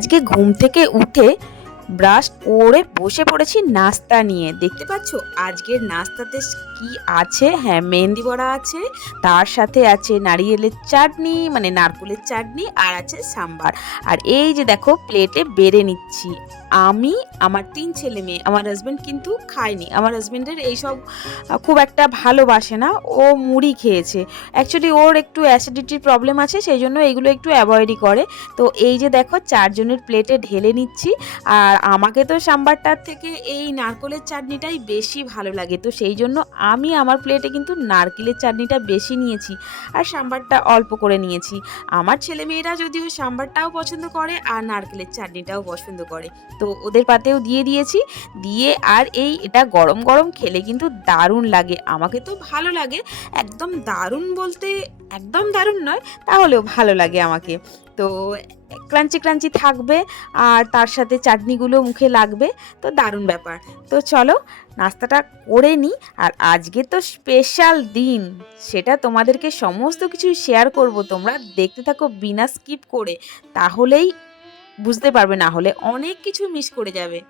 আজকে ঘুম থেকে উঠে ব্রাশ করে বসে পড়েছি নাস্তা নিয়ে। দেখতে পাচ্ছ আজকের নাস্তাতে কি আছে? হ্যাঁ, মেহেন্দি বড়া আছে, তার সাথে আছে নারিয়েলের চাটনি মানে নারকেলের চাটনি, আর আছে সাম্বার। আর এই যে দেখো প্লেটে বেড়ে নিচ্ছি আমি, আমার ৩ ছেলে মেয়ে। আমার হাজব্যান্ড কিন্তু খায়নি, আমার হাজব্যান্ডের এইসব খুব একটা ভালোবাসে না, ও মুড়ি খেয়েছে। অ্যাকচুয়ালি ওর একটু অ্যাসিডিটির প্রবলেম আছে, সেই জন্য এইগুলো একটু অ্যাভয়েডই করে। তো এই যে দেখো ৪ জনের প্লেটে ঢেলে নিচ্ছি। আর আমাকে তো সাম্বারটার থেকে এই নারকেলের চাটনিটাই বেশি ভালো লাগে, তো সেই জন্য আমি আমার প্লেটে কিন্তু নারকেলের চাটনিটা বেশি নিয়েছি আর সাম্বারটা অল্প করে নিয়েছি। আমার ছেলেমেয়েরা যদিও সাম্বারটাও পছন্দ করে আর নারকেলের চাটনিটাও পছন্দ করে, তো ওদের পাতেও দিয়ে দিয়েছি। দিয়ে আর এটা গরম গরম খেলে কিন্তু দারুণ লাগে, আমাকে তো ভালো লাগে। একদম দারুণ বলতে একদম দারুণ নয়, তাহলেও ভালো লাগে আমাকে। তো ক্রাঞ্চি ক্রাঞ্চি থাকবে আর তার সাথে চাটনিগুলো মুখে লাগবে, তো দারুণ ব্যাপার। তো চলো নাস্তাটা করে নিই। আর আজকে তো স্পেশাল দিন, সেটা তোমাদেরকে সমস্ত কিছু শেয়ার করব, তোমরা দেখতে থাকো বিনা স্কিপ করে, তাহলেই বুঝতে পারবে, না হলে অনেক কিছু মিস করে যাবে।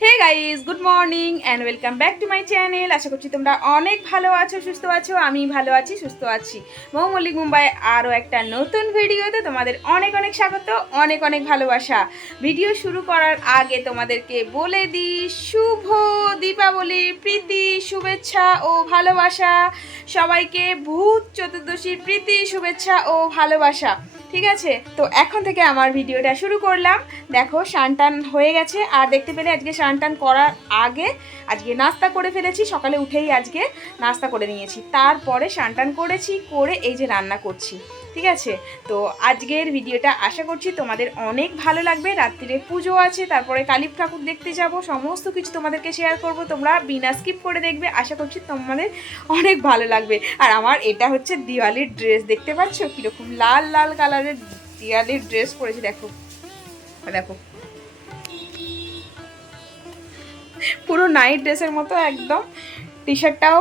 Hey guys, good morning and welcome back to my channel. আশা করছি তোমরা অনেক ভালো আছো, সুস্থ আছো। আমি ভালো আছি, সুস্থ আছি। মৌ মল্লিক মুম্বাই আরও একটা নতুন ভিডিওতে তোমাদের অনেক অনেক স্বাগত, অনেক অনেক ভালোবাসা। ভিডিও শুরু করার আগে তোমাদেরকে বলে দিই শুভ দীপাবলির প্রীতি, শুভেচ্ছা ও ভালোবাসা। সবাইকে ভূত চতুর্দশীর প্রীতি, শুভেচ্ছা ও ভালোবাসা। ঠিক আছে, তো এখন থেকে আমার ভিডিওটা শুরু করলাম। দেখো স্নান হয়ে গেছে, আর দেখতে পেলে আজকে স্নান করার আগে আজকে নাস্তা করে ফেলেছি। সকালে উঠেই আজকে নাস্তা করে নিয়েছি, তারপরে স্নান করেছি, করে এই যে রান্না করছি। ঠিক আছে, তো আজকের ভিডিওটা আশা করছি তোমাদের অনেক ভালো লাগবে। রাত্রিরে পুজো আছে, তারপরে কালী ঠাকুর দেখতে যাব, সমস্ত কিছু তোমাদেরকে শেয়ার করব, তোমরা বিনা স্কিপ করে দেখবে। আশা করছি তোমাদের অনেক ভালো লাগবে। আর আমার এটা হচ্ছে দিওয়ালির ড্রেস, দেখতে পাচ্ছ কীরকম লাল লাল কালারের দিওয়ালির ড্রেস পরেছি। দেখো দেখো পুরো নাইট ড্রেসের মতো একদম। টি শার্টটাও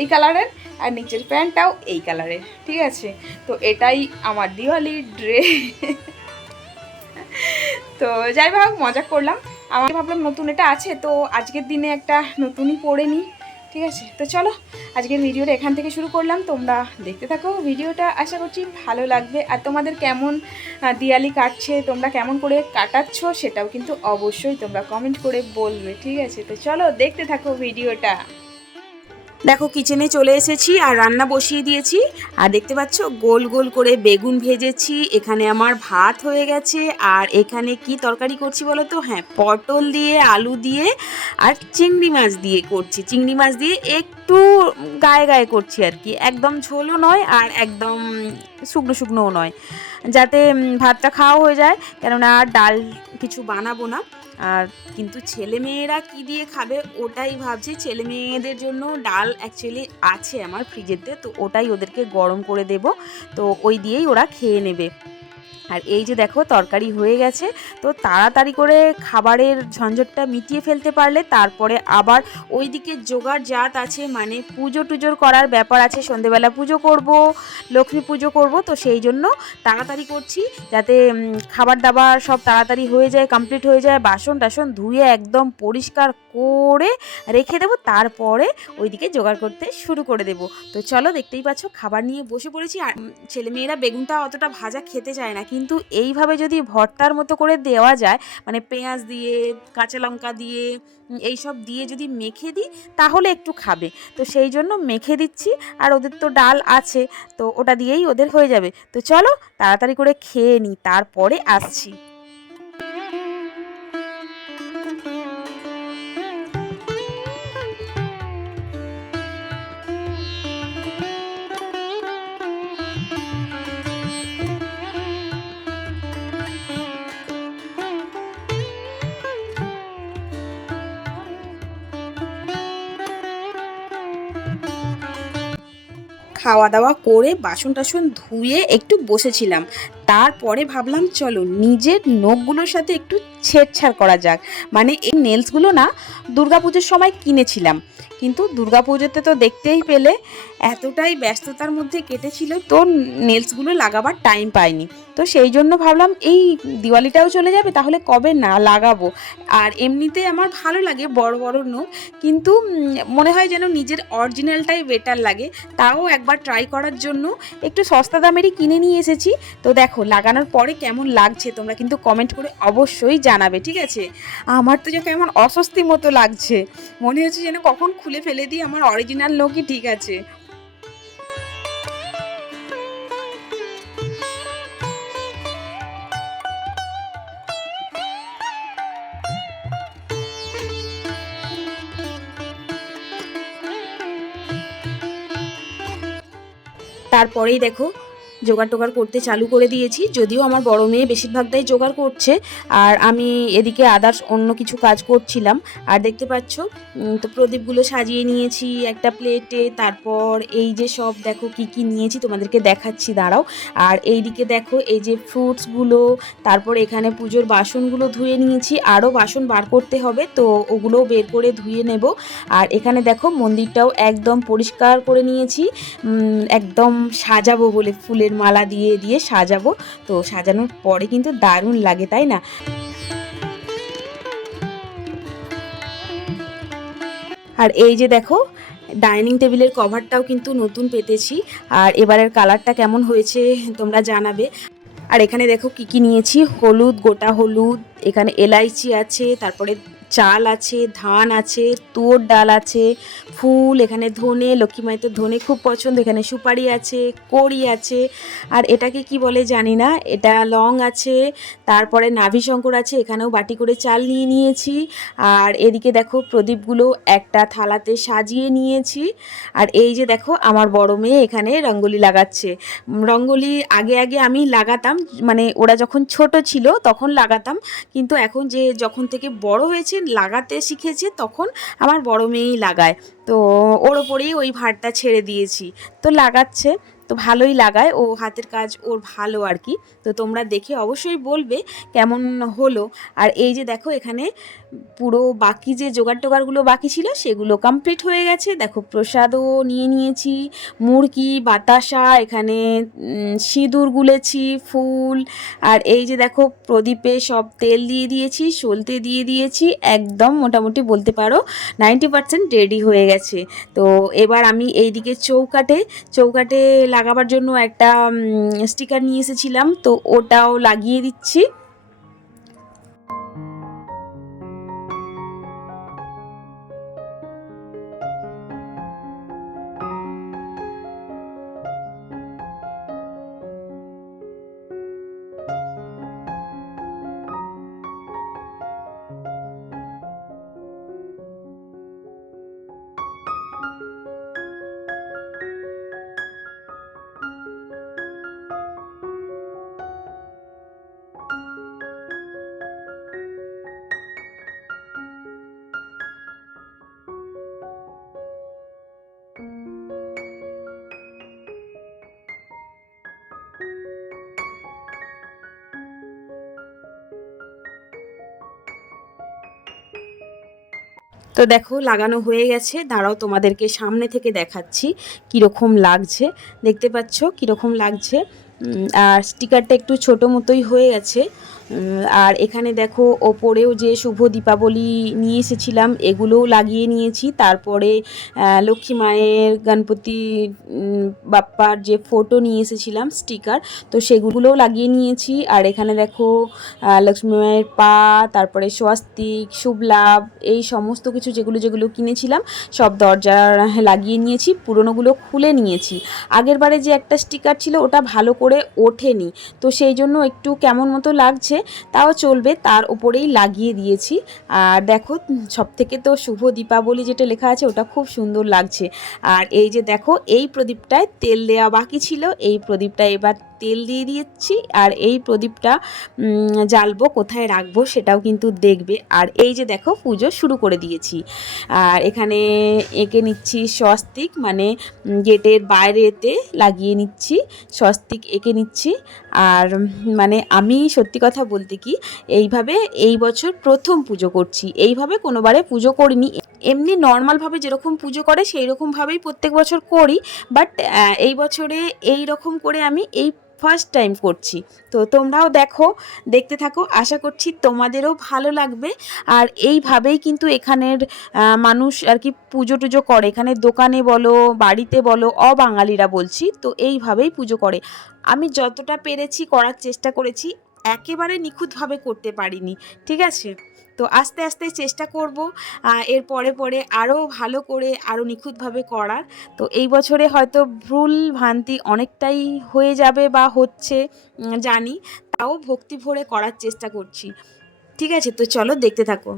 এই কালারের আর নিচের প্যান্টটাও এই কালারের। ঠিক আছে, তো এটাই আমার দিওয়ালির ড্রেস। তো যাই হোক, মজা করলাম। আমার ভাবলাম নতুন এটা আছে, তো আজকের দিনে একটা নতুনই পরে নিই। ঠিক আছে, তো চলো আজকের ভিডিওটা এখান থেকে শুরু করলাম। তোমরা দেখতে থাকো ভিডিওটা, আশা করছি ভালো লাগবে। আর তোমাদের কেমন দিওয়ালি কাটছে, তোমরা কেমন করে কাটাচ্ছ, সেটাও কিন্তু অবশ্যই তোমরা কমেন্ট করে বলবে। ঠিক আছে, তো চলো দেখতে থাকো ভিডিওটা। দেখো কিচেনে চলে এসেছি আর রান্না বসিয়ে দিয়েছি। আর দেখতে পাচ্ছ গোল গোল করে বেগুন ভেজেছি, এখানে আমার ভাত হয়ে গেছে। আর এখানে কি তরকারি করছি বলো তো? হ্যাঁ, পটল দিয়ে, আলু দিয়ে আর চিংড়ি মাছ দিয়ে করছি। চিংড়ি মাছ দিয়ে একটু গায়ে গায়ে করছি আর কি, একদম ঝোলও নয় আর একদম শুকনো শুকনোও নয়, যাতে ভাতটা খাওয়া হয়ে যায়, কেননা আর ডাল কিছু বানাবো না। আর কিন্তু ছেলে মেয়েরা কী দিয়ে খাবে ওটাই ভাবছি। ছেলে মেয়েদের জন্য ডাল অ্যাকচুয়ালি আছে আমার ফ্রিজেতে, তো ওটাই ওদেরকে গরম করে দেব, তো ওই দিয়েই ওরা খেয়ে নেবে। আর এই যে দেখো তরকারি হয়ে গেছে, তো তাড়াতাড়ি করে খাবারের ঝঞ্ঝটটা মিটিয়ে ফেলতে পারলে তারপরে আবার ওই দিকে জোগাড় জাত আছে, মানে পুজো টুজোর করার ব্যাপার আছে। সন্ধেবেলা পুজো করব, লক্ষ্মী পুজো করব, তো সেই জন্য তাড়াতাড়ি করছি, যাতে খাবার দাবার সব তাড়াতাড়ি হয়ে যায়, কমপ্লিট হয়ে যায়। বাসন টাসন ধুয়ে একদম পরিষ্কার করে রেখে দেবো, তারপরে ওইদিকে জোগাড় করতে শুরু করে দেবো। তো চলো দেখতেই পাচ্ছ খাবার নিয়ে বসে পড়েছি। আর ছেলেমেয়েরা বেগুনটা অতটা ভাজা খেতে চায় না, কিন্তু এইভাবে যদি ভর্তার মতো করে দেওয়া যায়, মানে পেঁয়াজ দিয়ে, কাঁচা লঙ্কা দিয়ে, এইসব দিয়ে যদি মেখে দিই তাহলে একটু খাবে, তো সেই জন্য মেখে দিচ্ছি। আর ওদের তো ডাল আছে, তো ওটা দিয়েই ওদের হয়ে যাবে। তো চলো তাড়াতাড়ি করে খেয়ে নিই, তারপরে আসছি। খাওয়া দাওয়া করে বাসন টাসন ধুয়ে একটু বসেছিলাম, তারপরে ভাবলাম চলো নিজের নখগুলোর সাথে একটু ছেড়ছাড় করা যাক। মানে এই নেলসগুলো না দুর্গাপুজোর সময় কিনেছিলাম, কিন্তু দুর্গাপুজোতে তো দেখতেই পেলে এতটাই ব্যস্ততার মধ্যে কেটেছিল, তো নেলসগুলো লাগাবার টাইম পাইনি। তো সেই জন্য ভাবলাম এই দিওয়ালিটাও চলে যাবে, তাহলে কবে না লাগাবো। আর এমনিতে আমার ভালো লাগে বড় বড় নখ, কিন্তু মনে হয় যেন নিজের অরিজিনালটাই বেটার লাগে। তাও একবার ট্রাই করার জন্য একটু সস্তা দামেরই কিনে নিয়ে এসেছি। তো দেখো লাগানোর পরে কেমন লাগছে তোমরা কিন্তু কমেন্ট করে অবশ্যই জানাবে, ঠিক আছে? আমার তো যে কেমন অস্বস্তি মতো লাগছে, মনে হচ্ছে যেন কখন খুলে ফেলে দিই আমার অরিজিনাল নখই ঠিক আছে। তারপরেই দেখো জোগাড় টোগাড় করতে চালু করে দিয়েছি, যদিও আমার বড় মেয়ে বেশিরভাগটাই জোগাড় করছে আর আমি এদিকে আদার্স অন্য কিছু কাজ করছিলাম। আর দেখতে পাচ্ছ তো প্রদীপগুলো সাজিয়ে নিয়েছি একটা প্লেটে। তারপর এই যে সব দেখো কি কি নিয়েছি তোমাদেরকে দেখাচ্ছি, দাঁড়াও। আর এইদিকে দেখো এই যে ফ্রুটসগুলো, তারপর এখানে পুজোর বাসনগুলো ধুয়ে নিয়েছি, আরও বাসন বার করতে হবে, তো ওগুলোও বের করে ধুয়ে নেব। আর এখানে দেখো মন্দিরটাও একদম পরিষ্কার করে নিয়েছি, একদম সাজাবো বলে ফুলের মালা দিয়ে দিয়ে সাজাবো। তো সাজানোর পরে কিন্তু দারুণ লাগে, তাই না? আর এই যে দেখো ডাইনিং টেবিলের কভারটাও কিন্তু নতুন পেতেছি, আর এবারের কালারটা কেমন হয়েছে তোমরা জানাবে। আর এখানে দেখো কি কি নিয়েছি, হলুদ, গোটা হলুদ, এখানে এলাইচি আছে, তারপরে চাল আছে, ধান আছে, তুয়োর ডাল আছে, ফুল, এখানে ধনে, লক্ষ্মী মায়ের তো ধনে খুব পছন্দ, এখানে সুপারি আছে, কড়ি আছে, আর এটাকে কি বলে জানি না, এটা লং আছে, তারপরে নাভি শঙ্কর আছে, এখানেও বাটি করে চাল নিয়ে নিয়েছি। আর এদিকে দেখো প্রদীপগুলো একটা থালাতে সাজিয়ে নিয়েছি। আর এই যে দেখো আমার বড় মেয়ে এখানে রঙ্গোলি লাগাচ্ছে। রঙ্গোলি আগে আগে আমি লাগাতাম, মানে ওরা যখন ছোট ছিল তখন লাগাতাম, কিন্তু এখন যে যখন থেকে বড় হয়েছে লাগাতে শিখেছে তখন আমার বড় মেয়েই লাগায়। তো ওর ওপরেই ওই ভারটা ছেড়ে দিয়েছি, তো লাগাচ্ছে, তো ভালোই লাগায়, ও হাতের কাজ ওর ভালো আর কি। তো তোমরা দেখে অবশ্যই বলবে কেমন হলো। আর এই যে দেখো এখানে পুরো বাকি যে জোগাড় টোগাড়গুলো বাকি ছিল সেগুলো কমপ্লিট হয়ে গেছে। দেখো প্রসাদও নিয়ে নিয়েছি, মুড়কি, বাতাসা, এখানে সিঁদুর গুলেছি, ফুল, আর এই যে দেখো প্রদীপে সব তেল দিয়ে দিয়েছি, সলতে দিয়ে দিয়েছি, একদম মোটামুটি বলতে পারো 90% রেডি হয়ে গেছে। তো এবার আমি এইদিকে চৌকাটে লাগাবার জন্য একটা স্টিকার নিয়ে এসেছিলাম, তো ওটাও লাগিয়ে দিচ্ছি। তো দেখো লাগানো হয়ে গেছে, দাঁড়াও তোমাদেরকে সামনে থেকে দেখাচ্ছি কীরকম লাগছে। দেখতে পাচ্ছ কীরকম লাগছে। আর স্টিকারটা একটু ছোটো মতোই হয়ে গেছে। আর এখানে দেখো ওপরেও যে শুভ দীপাবলি নিয়ে এসেছিলাম এগুলোও লাগিয়ে নিয়েছি। তারপরে লক্ষ্মী মায়ের, গণপতি বাপ্পার যে ফটো নিয়ে এসেছিলাম স্টিকার, তো সেগুলোও লাগিয়ে নিয়েছি। আর এখানে দেখো লক্ষ্মী মায়ের পা, তারপরে স্বস্তিক, শুভ লাভ, এই সমস্ত কিছু যেগুলো যেগুলো কিনেছিলাম সব দরজার লাগিয়ে নিয়েছি, পুরনোগুলো খুলে নিয়েছি। আগের বারে যে একটা স্টিকার ছিল ওটা ভালো করে ওঠেনি, তো সেই জন্য একটু কেমন মতো লাগছে। তাও চলবে, তার উপরেই লাগিয়ে দিয়েছি। আর দেখো সবথেকে তো শুভ দীপাবলি যেটা লেখা আছে ওটা খুব সুন্দর লাগছে। আর এই যে দেখো এই প্রদীপটায় তেল দেওয়া বাকি ছিল, এই প্রদীপটা এবার তেল দিয়ে দিয়েছি। আর এই প্রদীপটা জ্বালবো, কোথায় রাখবো সেটাও কিন্তু দেখবে। আর এই যে দেখো পুজো শুরু করে দিয়েছি। আর এখানে এঁকে নিচ্ছি স্বস্তিক, মানে গেটের বাইরেতে লাগিয়ে নিচ্ছি, স্বস্তিক এঁকে নিচ্ছি। আর মানে আমি সত্যি কথা বলতে কি, এইভাবে এই বছর প্রথম পুজো করছি, এইভাবে কোনোবারে পুজো করিনি। এমনি নর্মালভাবে যেরকম পুজো করে সেই রকমভাবেই প্রত্যেক বছর করি, বাট এই বছরে এই রকম করে আমি এই ফার্স্ট টাইম করছি। তো তোমরাও দেখো, দেখতে থাকো, আশা করছি তোমাদেরও ভালো লাগবে। আর এইভাবেই কিন্তু এখানের মানুষ আর কি পুজো টুজো করে, এখানে দোকানে বলো বাড়িতে বলো, অবাঙালিরা বলছি, তো এইভাবেই পুজো করে। আমি যতটা পেরেছি করার চেষ্টা করেছি, একেবারে নিখুঁতভাবে করতে পারিনি, ঠিক আছে? তো আস্তে আস্তে চেষ্টা করব এর পরে পরে আরও ভালো করে আরও নিখুঁতভাবে করার। তো এই বছরে হয়তো ভুল ভ্রান্তি অনেকটাই হয়ে যাবে বা হচ্ছে, জানি, তাও ভক্তি ভরে করার চেষ্টা করছি। ঠিক আছে, তো চলো দেখতে থাকো।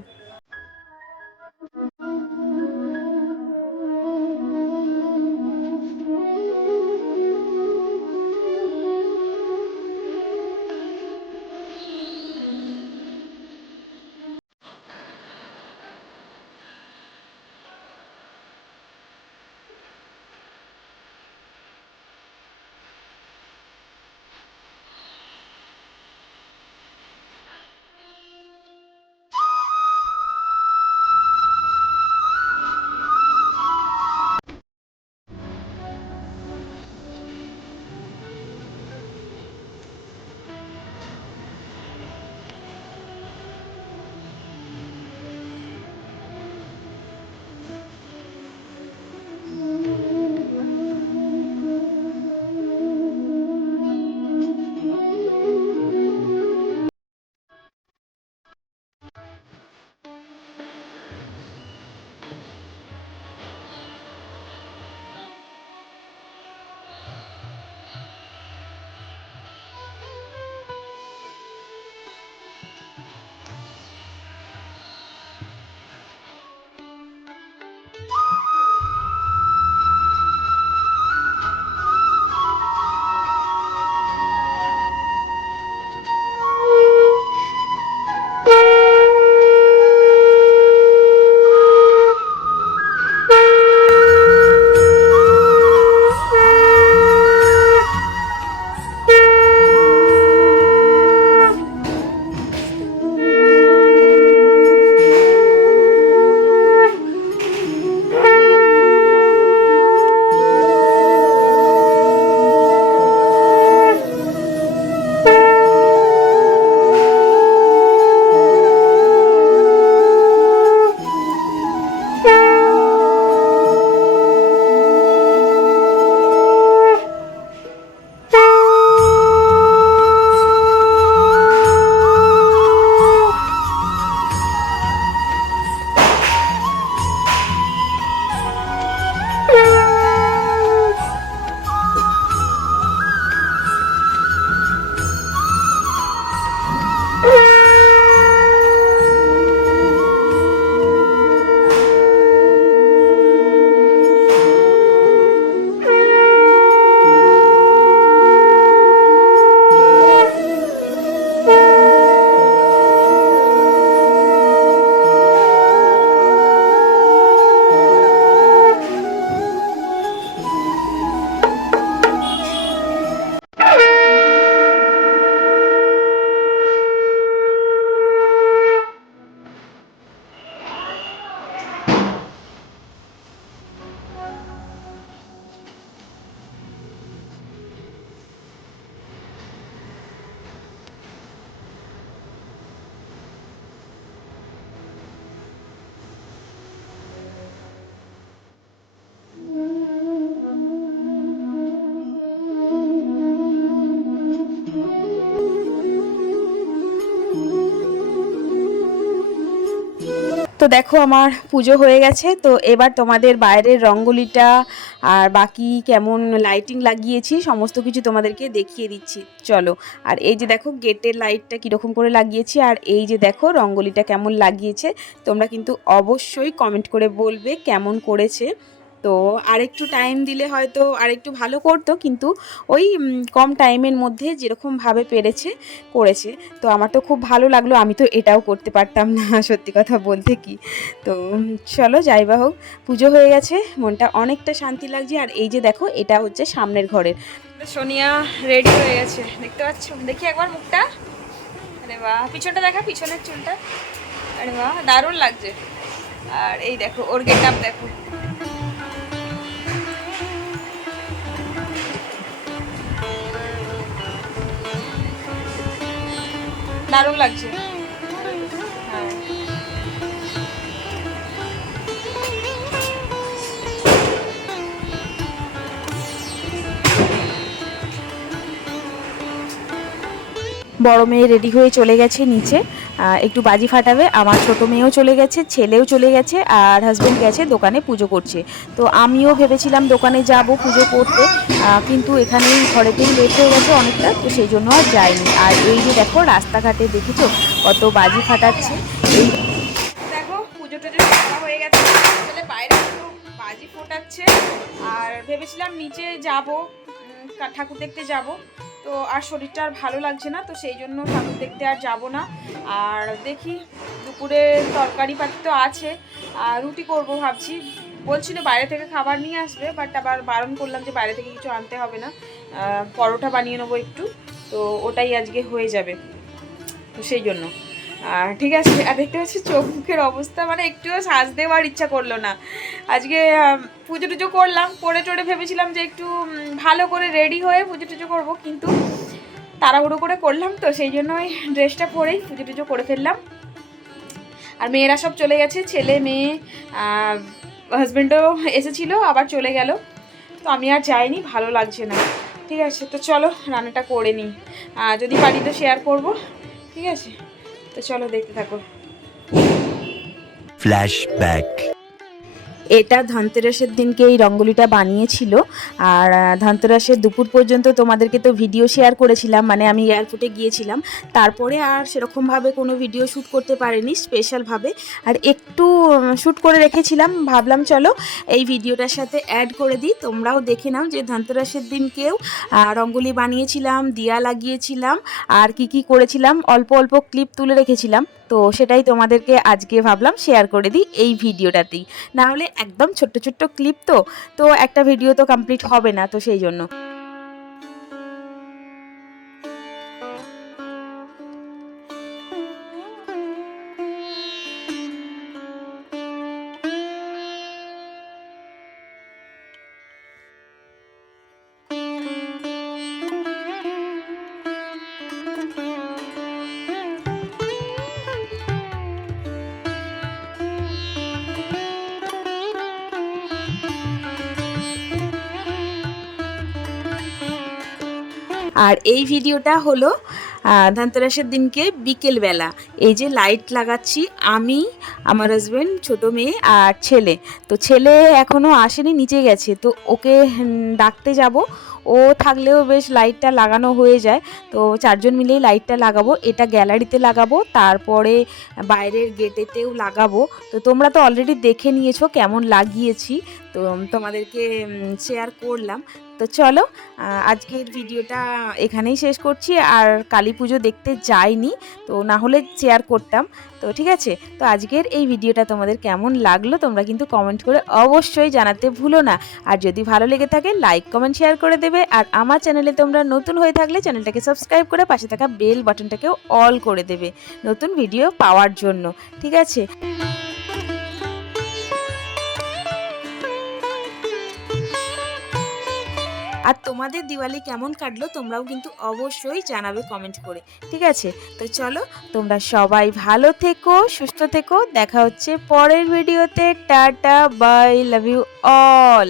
তো দেখো আমার পুজো হয়ে গেছে। তো এবার তোমাদের বাইরের রঙ্গোলিটা আর বাকি কেমন লাইটিং লাগিয়েছি সমস্ত কিছু তোমাদেরকে দেখিয়ে দিচ্ছি, চলো। আর এই যে দেখো গেটের লাইটটা কীরকম করে লাগিয়েছি, আর এই যে দেখো রঙ্গোলিটা কেমন লাগিয়েছে। তোমরা কিন্তু অবশ্যই কমেন্ট করে বলবে কেমন করেছে। তো আরেকটু টাইম দিলে হয়তো আরেকটু ভালো করতো, কিন্তু ওই কম টাইমের মধ্যে যেরকমভাবে পেরেছে করেছে। তো আমার তো খুব ভালো লাগলো, আমি তো এটাও করতে পারতাম না সত্যি কথা বলতে কি। তো চলো যাই বা হোক, পুজো হয়ে গেছে, মনটা অনেকটা শান্তি লাগছে। আর এই যে দেখো এটা হচ্ছে সামনের ঘরের। সোনিয়া রেডি হয়ে গেছে, দেখতে পাচ্ছ, দেখি একবার মুখটা। আরে বাহ, পিছনটা দেখা, পিছনের চুলটা, আরে বাহ দারুণ লাগছে। আর এই দেখো ওর গেট আপ দেখো, দারুণ লাগছে। হ্যাঁ বড় মেয়ে রেডি হয়ে চলে গেছে নিচে, একটু বাজি ফাটাবে। আমার ছোট মেয়েও চলে গেছে, ছেলেও চলে গেছে, আর হাজব্যান্ড গেছে দোকানে পুজো করছে। তো আমিও ভেবেছিলাম দোকানে যাব পুজো করতে, কিন্তু এখানেই ঘরেতেই লেট হয়ে গেছে অনেকটা, তো সেই জন্য আর যাইনি। আর এই যে দেখো রাস্তাঘাটে দেখেছো কত বাজি ফাটাচ্ছে। এই দেখো পুজো টুজো হয়ে গেছে, ছেলে বাইরে একটু বাজি ফোটাচ্ছে। আর ভেবেছিলাম নিচে যাব, ঠাকুর দেখতে যাব, তো আর শরীরটা আর ভালো লাগছে না, তো সেই জন্য ঠাকুর দেখতে আর যাব না। আর দেখি দুপুরে তরকারি পাতি তো আছে, আর রুটি করব ভাবছি। বলছিল বাইরে থেকে খাবার নিয়ে আসবে, বাট আবার বারণ করলাম যে বাইরে থেকে কিছু আনতে হবে না, পরোটা বানিয়ে নেবো একটু, তো ওটাই আজকে হয়ে যাবে, তো সেই জন্য। ঠিক আছে। আর দেখতে পাচ্ছি চোখ মুখের অবস্থা, মানে একটুও সাজ দেওয়ার ইচ্ছা করলো না আজকে। পুজো টুজো করলাম, করে টোরে ভেবেছিলাম যে একটু ভালো করে রেডি হয়ে পুজো টুজো করবো, কিন্তু তাড়াহুড়ো করে করলাম, তো সেই জন্য ওই ড্রেসটা পরেই পুজো টুজো করে ফেললাম। আর মেয়েরা সব চলে গেছে, ছেলে মেয়ে, হাজব্যান্ডও এসেছিলো আবার চলে গেল, তো আমি আর যাইনি, ভালো লাগছে না। ঠিক আছে, তো চলো রান্নাটা করে নিই, যদি পারি তো শেয়ার করবো। ঠিক আছে, তো চলো দেখতে থাকো। ফ্ল্যাশব্যাক। এটা ধনতেরাসের দিনকে এই রঙ্গোলিটা বানিয়েছিল। আর ধনতেরাসের দুপুর পর্যন্ত তোমাদেরকে তো ভিডিও শেয়ার করেছিলাম, মানে আমি এয়ারপোর্টে গিয়েছিলাম, তারপরে আর সেরকমভাবে কোনো ভিডিও শ্যুট করতে পারিনি স্পেশালভাবে। আর একটু শ্যুট করে রেখেছিলাম, ভাবলাম চলো এই ভিডিওটার সাথে অ্যাড করে দিই, তোমরাও দেখে নাও যে ধনতেরাসের দিনকেও রঙ্গোলি বানিয়েছিলাম, দিয়া লাগিয়েছিলাম, আর কি কি করেছিলাম অল্প অল্প ক্লিপ তুলে রেখেছিলাম, তো সেটাই তোমাদেরকে আজকে ভাবলাম শেয়ার করে দিই এই ভিডিওটাতেই। না হলে একদম ছোট্ট ছোট্ট ক্লিপ, তো একটা ভিডিও তো কমপ্লিট হবে না, তো সেই জন্য। আর এই ভিডিওটা হলো ধনতেরাসের দিনকে বিকেলবেলা, এই যে লাইট লাগাচ্ছি আমি, আমার হাজব্যান্ড, ছোটো মেয়ে আর ছেলে। তো ছেলে এখনও আসেনি, নিচে গেছে, তো ওকে ডাকতে যাব। ও থাকলেও বেশ লাইটটা লাগানো হয়ে যায়, তো চারজন মিলেই লাইটটা লাগাবো। এটা গ্যালারিতে লাগাবো, তারপরে বাইরের গেটেতেও লাগাবো। তো তোমরা তো অলরেডি দেখে নিয়েছো কেমন লাগিয়েছি, তো তোমাদেরকে শেয়ার করলাম। তো চলো আজকের ভিডিওটা এখানেই শেষ করছি। আর কালী পুজো দেখতে যাইনি, তো না হলে শেয়ার করতাম। তো ঠিক আছে, তো আজকের এই ভিডিওটা তোমাদের কেমন লাগলো তোমরা কিন্তু কমেন্ট করে অবশ্যই জানাতে ভুলো না। আর যদি ভালো লেগে থাকে লাইক কমেন্ট শেয়ার করে দেবে। আর আমার চ্যানেলে তোমরা নতুন হয়ে থাকলে চ্যানেলটাকে সাবস্ক্রাইব করে পাশে থাকা বেল বাটনটাকেও অল করে দেবে নতুন ভিডিও পাওয়ার জন্য। ঠিক আছে। আর তোমাদের দিওয়ালি কেমন কাটলো তোমরাও কিন্তু অবশ্যই জানাবে কমেন্ট করে। ঠিক আছে, তো চলো তোমরা সবাই ভালো থেকো, সুস্থ থেকো, দেখা হচ্ছে পরের ভিডিওতে। Tata, bye, love you all.